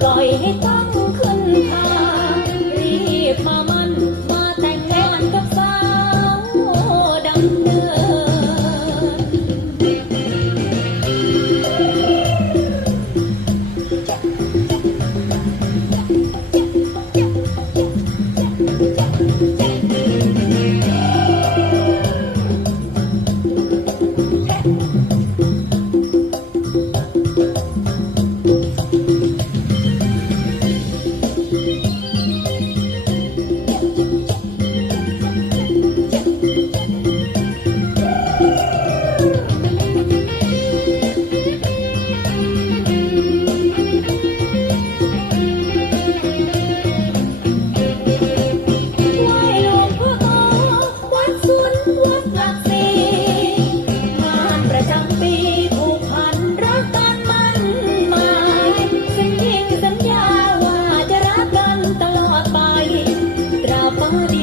ปล่อยให้ต้องขึ้นทางรีบมา Gauri.